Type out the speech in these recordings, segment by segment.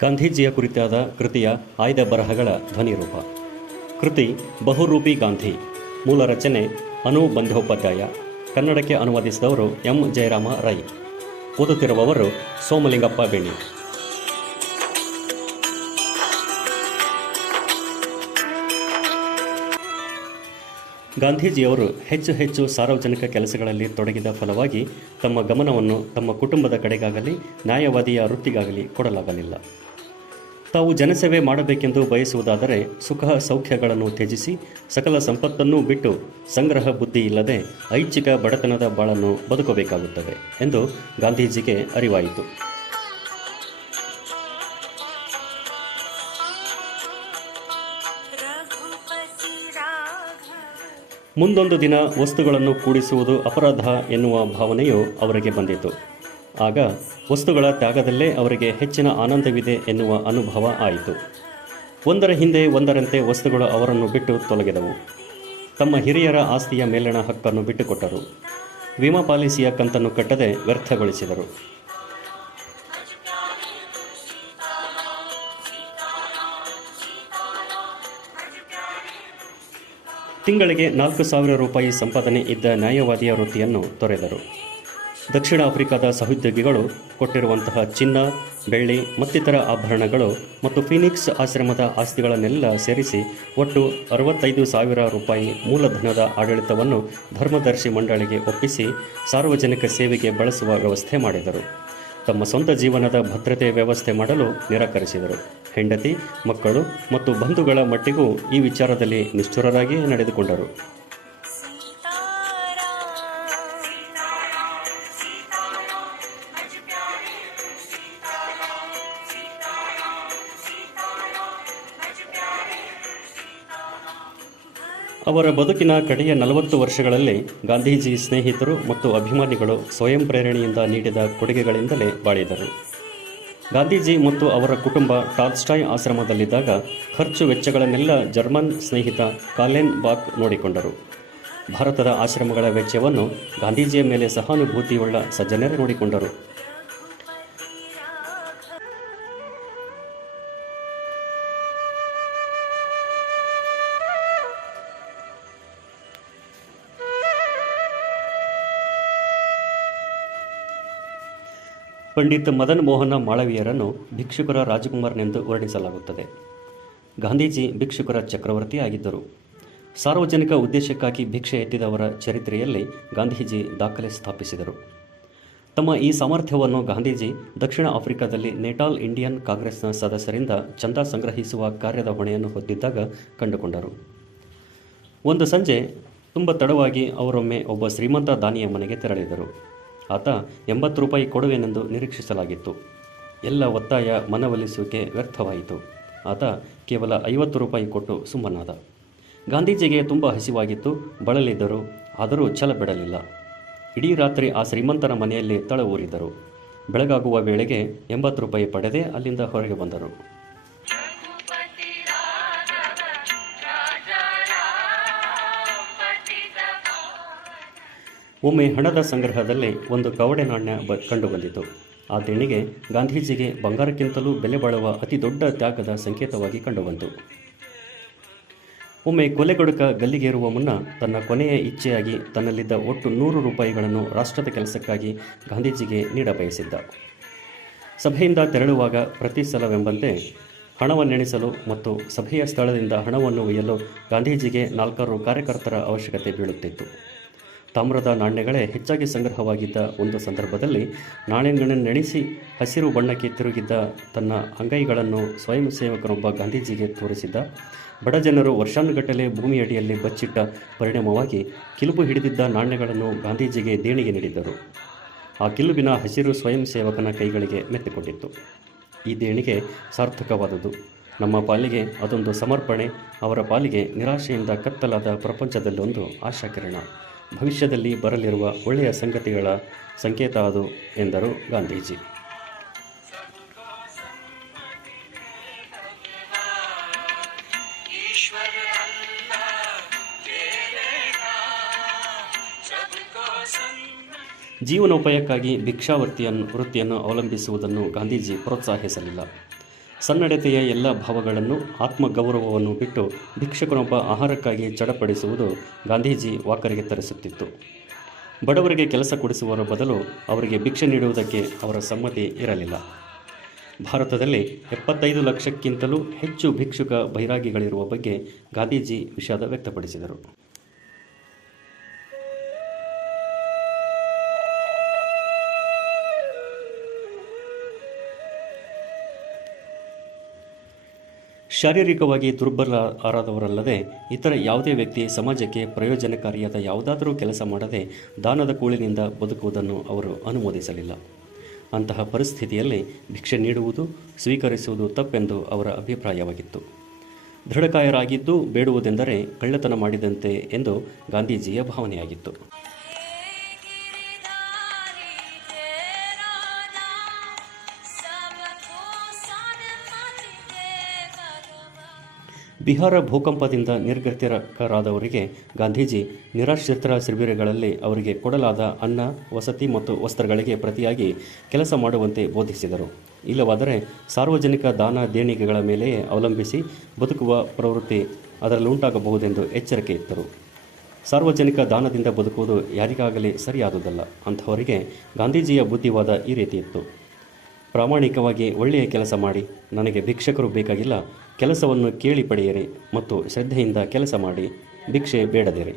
ಗಾಂಧೀಜಿಯ ಕುರಿತಾದ ಕೃತಿಯ ಆಯ್ದ ಬರಹಗಳ ಧ್ವನಿರೂಪ ಕೃತಿ ಬಹುರೂಪಿ ಗಾಂಧಿ. ಮೂಲ ರಚನೆ ಅನು ಬಂಧೋಪಾಧ್ಯಾಯ. ಕನ್ನಡಕ್ಕೆ ಅನುವಾದಿಸಿದವರು ಎಂ ಜಯರಾಮ ರೈ. ಓದುತ್ತಿರುವವರು ಸೋಮಲಿಂಗಪ್ಪ ಬೇಣಿ ಗಾಂಧೀಜಿಯವರು ಹೆಚ್ಚು ಹೆಚ್ಚು ಸಾರ್ವಜನಿಕ ಕೆಲಸಗಳಲ್ಲಿ ತೊಡಗಿದ ಫಲವಾಗಿ ತಮ್ಮ ಗಮನವನ್ನು ತಮ್ಮ ಕುಟುಂಬದ ಕಡೆಗಾಗಲಿ, ನ್ಯಾಯವಾದಿಯ ವೃತ್ತಿಗಾಗಲಿ ಕೊಡಲಾಗಲಿಲ್ಲ. ತಾವು ಜನಸೇವೆ ಮಾಡಬೇಕೆಂದು ಬಯಸುವುದಾದರೆ ಸುಖ ಸೌಖ್ಯಗಳನ್ನು ತ್ಯಜಿಸಿ ಸಕಲ ಸಂಪತ್ತನ್ನು ಬಿಟ್ಟು ಸಂಗ್ರಹ ಬುದ್ಧಿ ಇಲ್ಲದೆ ಐಚ್ಛಿಕ ಬಡತನದ ಬಾಳನ್ನು ಬದುಕಬೇಕಾಗುತ್ತದೆ ಎಂದು ಗಾಂಧೀಜಿಗೆ ಅರಿವಾಯಿತು. ಮುಂದೊಂದು ದಿನ ವಸ್ತುಗಳನ್ನು ಕೂಡಿಸುವುದು ಅಪರಾಧ ಎನ್ನುವ ಭಾವನೆಯು ಅವರಿಗೆ ಬಂದಿತು. ಆಗ ವಸ್ತುಗಳ ತ್ಯಾಗದಲ್ಲೇ ಅವರಿಗೆ ಹೆಚ್ಚಿನ ಆನಂದವಿದೆ ಎನ್ನುವ ಅನುಭವ ಆಯಿತು. ಒಂದರ ಹಿಂದೆ ಒಂದರಂತೆ ವಸ್ತುಗಳು ಅವರನ್ನು ಬಿಟ್ಟು ತೊಲಗಿದವು. ತಮ್ಮ ಹಿರಿಯರ ಆಸ್ತಿಯ ಮೇಲಿನ ಹಕ್ಕನ್ನು ಬಿಟ್ಟುಕೊಟ್ಟರು. ವಿಮಾ ಪಾಲಿಸಿಯ ಕಂತನ್ನು ಕಟ್ಟದೆ ವ್ಯರ್ಥಗೊಳಿಸಿದರು. ತಿಂಗಳಿಗೆ ನಾಲ್ಕು ಸಾವಿರ ರೂಪಾಯಿ ಸಂಪಾದನೆ ಇದ್ದ ನ್ಯಾಯವಾದಿಯ ವೃತ್ತಿಯನ್ನು ತೊರೆದರು. ದಕ್ಷಿಣ ಆಫ್ರಿಕಾದ ಸಹೋದ್ಯೋಗಿಗಳು ಕೊಟ್ಟಿರುವಂತಹ ಚಿನ್ನ, ಬೆಳ್ಳಿ ಮತ್ತಿತರ ಆಭರಣಗಳು ಮತ್ತು ಫಿನಿಕ್ಸ್ ಆಶ್ರಮದ ಆಸ್ತಿಗಳನ್ನೆಲ್ಲ ಸೇರಿಸಿ ಒಟ್ಟು ಅರವತ್ತೈದು ಸಾವಿರ ರೂಪಾಯಿ ಮೂಲಧನದ ಆಡಳಿತವನ್ನು ಧರ್ಮದರ್ಶಿ ಮಂಡಳಿಗೆ ಒಪ್ಪಿಸಿ ಸಾರ್ವಜನಿಕ ಸೇವೆಗೆ ಬಳಸುವ ವ್ಯವಸ್ಥೆ ಮಾಡಿದರು. ತಮ್ಮ ಸ್ವಂತ ಜೀವನದ ಭದ್ರತೆ ವ್ಯವಸ್ಥೆ ಮಾಡಲು ನಿರಾಕರಿಸಿದರು. ಹೆಂಡತಿ, ಮಕ್ಕಳು ಮತ್ತು ಬಂಧುಗಳ ಮಟ್ಟಿಗೂ ಈ ವಿಚಾರದಲ್ಲಿ ನಿಷ್ಠುರರಾಗಿಯೇ ನಡೆದುಕೊಂಡರು. ಅವರ ಬದುಕಿನ ಕಡೆಯ ನಲವತ್ತು ವರ್ಷಗಳಲ್ಲಿ ಗಾಂಧೀಜಿ ಸ್ನೇಹಿತರು ಮತ್ತು ಅಭಿಮಾನಿಗಳು ಸ್ವಯಂ ಪ್ರೇರಣೆಯಿಂದ ನೀಡಿದ ಕೊಡುಗೆಗಳಿಂದಲೇ ಬಾಳಿದರು. ಗಾಂಧೀಜಿ ಮತ್ತು ಅವರ ಕುಟುಂಬ ಟಾಲ್ಸ್ಟಾಯ್ ಆಶ್ರಮದಲ್ಲಿದ್ದಾಗ ಖರ್ಚು ವೆಚ್ಚಗಳನ್ನೆಲ್ಲ ಜರ್ಮನ್ ಸ್ನೇಹಿತ ಕಾಲೆನ್ ಬಾಕ್ ನೋಡಿಕೊಂಡರು. ಭಾರತದ ಆಶ್ರಮಗಳ ವೆಚ್ಚವನ್ನು ಗಾಂಧೀಜಿಯ ಮೇಲೆ ಸಹಾನುಭೂತಿಯುಳ್ಳ ಸಜ್ಜನರೇ ನೋಡಿಕೊಂಡರು. ಪಂಡಿತ್ ಮದನ್ ಮೋಹನ ಮಾಳವೀಯರನ್ನು ಭಿಕ್ಷುಕರ ರಾಜಕುಮಾರನೆಂದು ವರ್ಣಿಸಲಾಗುತ್ತದೆ. ಗಾಂಧೀಜಿ ಭಿಕ್ಷುಕರ ಚಕ್ರವರ್ತಿ ಆಗಿದ್ದರು. ಸಾರ್ವಜನಿಕ ಉದ್ದೇಶಕ್ಕಾಗಿ ಭಿಕ್ಷೆ ಎತ್ತಿದವರ ಚರಿತ್ರೆಯಲ್ಲಿ ಗಾಂಧೀಜಿ ದಾಖಲೆ ಸ್ಥಾಪಿಸಿದರು. ತಮ್ಮ ಈ ಸಾಮರ್ಥ್ಯವನ್ನು ಗಾಂಧೀಜಿ ದಕ್ಷಿಣ ಆಫ್ರಿಕಾದಲ್ಲಿ ನೇಟಾಲ್ ಇಂಡಿಯನ್ ಕಾಂಗ್ರೆಸ್ನ ಸದಸ್ಯರಿಂದ ಚಂದ ಸಂಗ್ರಹಿಸುವ ಕಾರ್ಯದ ಹೊಣೆಯನ್ನು ಹೊತ್ತಿದ್ದಾಗ ಕಂಡುಕೊಂಡರು. ಒಂದು ಸಂಜೆ ತುಂಬ ತಡವಾಗಿ ಅವರೊಮ್ಮೆ ಒಬ್ಬ ಶ್ರೀಮಂತ ದಾನಿಯ ಮನೆಗೆ ತೆರಳಿದರು. ಆತ ಎಂಬತ್ತು ರೂಪಾಯಿ ಕೊಡುವೆನೆಂದು ನಿರೀಕ್ಷಿಸಲಾಗಿತ್ತು. ಎಲ್ಲ ಒತ್ತಾಯ ಮನವೊಲಿಸುವಿಕೆ ವ್ಯರ್ಥವಾಯಿತು. ಆತ ಕೇವಲ ಐವತ್ತು ರೂಪಾಯಿ ಕೊಟ್ಟು ಸುಮ್ಮನಾದ. ಗಾಂಧೀಜಿಗೆ ತುಂಬ ಹಸಿವಾಗಿತ್ತು, ಬಳಲಿದ್ದರು, ಆದರೂ ಛಲ ಬಿಡಲಿಲ್ಲ. ಇಡೀ ರಾತ್ರಿ ಆ ಶ್ರೀಮಂತನ ಮನೆಯಲ್ಲಿ ತಳ ಊರಿದರು ಬೆಳಗಾಗುವ ವೇಳೆಗೆ ಎಂಬತ್ತು ರೂಪಾಯಿ ಪಡೆದೇ ಅಲ್ಲಿಂದ ಹೊರಗೆ ಬಂದರು. ಒಮ್ಮೆ ಹಣದ ಸಂಗ್ರಹದಲ್ಲಿ ಒಂದು ಕವಡೆ ನಾಣ್ಯ ಬ ಕಂಡುಬಂದಿತು. ಆ ದೇಣಿಗೆ ಗಾಂಧೀಜಿಗೆ ಬಂಗಾರಕ್ಕಿಂತಲೂ ಬೆಲೆ ಬಾಳುವ ಅತಿ ದೊಡ್ಡ ತ್ಯಾಗದ ಸಂಕೇತವಾಗಿ ಕಂಡುಬಂತು. ಒಮ್ಮೆ ಕೊಲೆಗೊಡುಕ ಗಲ್ಲಿಗೇರುವ ಮುನ್ನ ತನ್ನ ಕೊನೆಯ ಇಚ್ಛೆಯಾಗಿ ತನ್ನಲ್ಲಿದ್ದ ಒಟ್ಟು ನೂರು ರೂಪಾಯಿಗಳನ್ನು ರಾಷ್ಟ್ರದ ಕೆಲಸಕ್ಕಾಗಿ ಗಾಂಧೀಜಿಗೆ ನೀಡಬಯಸಿದ್ದ ಸಭೆಯಿಂದ ತೆರಳುವಾಗ ಪ್ರತಿ ಸಲವೆಂಬಂತೆ ಹಣವನ್ನೆಣಿಸಲು ಮತ್ತು ಸಭೆಯ ಸ್ಥಳದಿಂದ ಹಣವನ್ನು ಒಯ್ಯಲು ಗಾಂಧೀಜಿಗೆ ನಾಲ್ಕಾರು ಕಾರ್ಯಕರ್ತರ ಅವಶ್ಯಕತೆ ಬೀಳುತ್ತಿತ್ತು. ತಾಮ್ರದ ನಾಣ್ಯಗಳೇ ಹೆಚ್ಚಾಗಿ ಸಂಗ್ರಹವಾಗಿದ್ದ ಒಂದು ಸಂದರ್ಭದಲ್ಲಿ ನಾಣ್ಯಗಳನ್ನೆಣಿಸಿ ಹಸಿರು ಬಣ್ಣಕ್ಕೆ ತಿರುಗಿದ್ದ ತನ್ನ ಅಂಗೈಗಳನ್ನು ಸ್ವಯಂ ಸೇವಕನೊಬ್ಬ ಗಾಂಧೀಜಿಗೆ ತೋರಿಸಿದ್ದ. ಬಡ ಜನರು ವರ್ಷಾನುಗಟ್ಟಲೆ ಭೂಮಿಯಡಿಯಲ್ಲಿ ಬಚ್ಚಿಟ್ಟ ಪರಿಣಾಮವಾಗಿ ಕಿಲುಬು ಹಿಡಿದಿದ್ದ ನಾಣ್ಯಗಳನ್ನು ಗಾಂಧೀಜಿಗೆ ದೇಣಿಗೆ ನೀಡಿದ್ದರು. ಆ ಕಿಲುಬಿನ ಹಸಿರು ಸ್ವಯಂ ಸೇವಕನ ಕೈಗಳಿಗೆ ಮೆತ್ತಿಕೊಂಡಿತ್ತು. ಈ ದೇಣಿಗೆ ಸಾರ್ಥಕವಾದುದು ನಮ್ಮ ಪಾಲಿಗೆ ಅದೊಂದು ಸಮರ್ಪಣೆ, ಅವರ ಪಾಲಿಗೆ ನಿರಾಶೆಯಿಂದ ಕತ್ತಲಾದ ಪ್ರಪಂಚದಲ್ಲೊಂದು ಆಶಾಕಿರಣ. ಭವಿಷ್ಯದಲ್ಲಿ ಬರಲಿರುವ ಒಳ್ಳೆಯ ಸಂಗತಿಗಳ ಸಂಕೇತ ಅದು ಎಂದರು ಗಾಂಧೀಜಿ. ಜೀವನೋಪಾಯಕ್ಕಾಗಿ ಭಿಕ್ಷಾವರ್ತಿಯನ್ನು ವೃತ್ತಿಯನ್ನು ಅವಲಂಬಿಸುವುದನ್ನು ಗಾಂಧೀಜಿ ಪ್ರೋತ್ಸಾಹಿಸಲಿಲ್ಲ. ಸನ್ನಡತೆಯ ಎಲ್ಲ ಭಾವಗಳನ್ನು, ಆತ್ಮಗೌರವವನ್ನು ಬಿಟ್ಟು ಭಿಕ್ಷಕನೊಬ್ಬ ಆಹಾರಕ್ಕಾಗಿ ಚಡಪಡಿಸುವುದು ಗಾಂಧೀಜಿ ವಾಕರಿಗೆ ತರಿಸುತ್ತಿತ್ತು. ಬಡವರಿಗೆ ಕೆಲಸ ಕೊಡಿಸುವರ ಬದಲು ಅವರಿಗೆ ಭಿಕ್ಷೆ ನೀಡುವುದಕ್ಕೆ ಅವರ ಸಮ್ಮತಿ ಇರಲಿಲ್ಲ. ಭಾರತದಲ್ಲಿ ಎಪ್ಪತ್ತೈದು ಲಕ್ಷಕ್ಕಿಂತಲೂ ಹೆಚ್ಚು ಭಿಕ್ಷುಕ ಬೈರಾಗಿಗಳಿರುವ ಬಗ್ಗೆ ಗಾಂಧೀಜಿ ವಿಷಾದ ವ್ಯಕ್ತಪಡಿಸಿದರು. ಶಾರೀರಿಕವಾಗಿ ದುರ್ಬಲ ಆರಾದವರಲ್ಲದೆ ಇತರ ಯಾವುದೇ ವ್ಯಕ್ತಿ ಸಮಾಜಕ್ಕೆ ಪ್ರಯೋಜನಕಾರಿಯಾದ ಯಾವುದಾದರೂ ಕೆಲಸ ಮಾಡದೆ ದಾನದ ಕೂಳಿನಿಂದ ಬದುಕುವುದನ್ನು ಅವರು ಅನುಮೋದಿಸಲಿಲ್ಲ. ಅಂತಹ ಪರಿಸ್ಥಿತಿಯಲ್ಲಿ ಭಿಕ್ಷೆ ನೀಡುವುದು, ಸ್ವೀಕರಿಸುವುದು ತಪ್ಪೆಂದು ಅವರ ಅಭಿಪ್ರಾಯವಾಗಿತ್ತು. ದೃಢಕಾಯರಾಗಿದ್ದು ಬೇಡುವುದೆಂದರೆ ಕಳ್ಳತನ ಮಾಡಿದಂತೆ ಎಂದು ಗಾಂಧೀಜಿಯ ಭಾವನೆಯಾಗಿತ್ತು. ಬಿಹಾರ ಭೂಕಂಪದಿಂದ ನಿರ್ಗತಿಕರಾದವರಿಗೆ ಗಾಂಧೀಜಿ ನಿರಾಶ್ರಿತರ ಶಿಬಿರಗಳಲ್ಲಿ ಅವರಿಗೆ ಕೊಡಲಾದ ಅನ್ನ, ವಸತಿ ಮತ್ತು ವಸ್ತ್ರಗಳಿಗೆ ಪ್ರತಿಯಾಗಿ ಕೆಲಸ ಮಾಡುವಂತೆ ಬೋಧಿಸಿದರು. ಇಲ್ಲವಾದರೆ ಸಾರ್ವಜನಿಕ ದಾನ ದೇಣಿಗೆಗಳ ಮೇಲೆಯೇ ಅವಲಂಬಿಸಿ ಬದುಕುವ ಪ್ರವೃತ್ತಿ ಅದರಲ್ಲುಂಟಾಗಬಹುದೆಂದು ಎಚ್ಚರಿಕೆ ಇತ್ತರು. ಸಾರ್ವಜನಿಕ ದಾನದಿಂದ ಬದುಕುವುದು ಯಾರಿಗಾಗಲಿ ಸರಿಯಾದುದಲ್ಲ, ಅಂಥವರಿಗೆ ಗಾಂಧೀಜಿಯ ಬುದ್ಧಿವಾದ ಈ ರೀತಿ ಇತ್ತು. ಪ್ರಾಮಾಣಿಕವಾಗಿ ಒಳ್ಳೆಯ ಕೆಲಸ ಮಾಡಿ. ನನಗೆ ಭಿಕ್ಷಕರು ಬೇಕಾಗಿಲ್ಲ. ಕೆಲಸವನ್ನು ಕೇಳಿ ಪಡೆಯಿರಿ ಮತ್ತು ಶ್ರದ್ಧೆಯಿಂದ ಕೆಲಸ ಮಾಡಿ. ಭಿಕ್ಷೆ ಬೇಡದಿರಿ.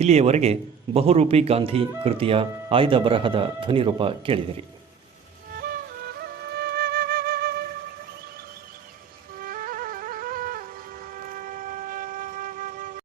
ಇಲ್ಲಿಯವರೆಗೆ ಬಹುರೂಪಿ ಗಾಂಧಿ ಕೃತಿಯ ಆಯ್ದ ಬರಹದ ಧ್ವನಿರೂಪ ಕೇಳಿದಿರಿ.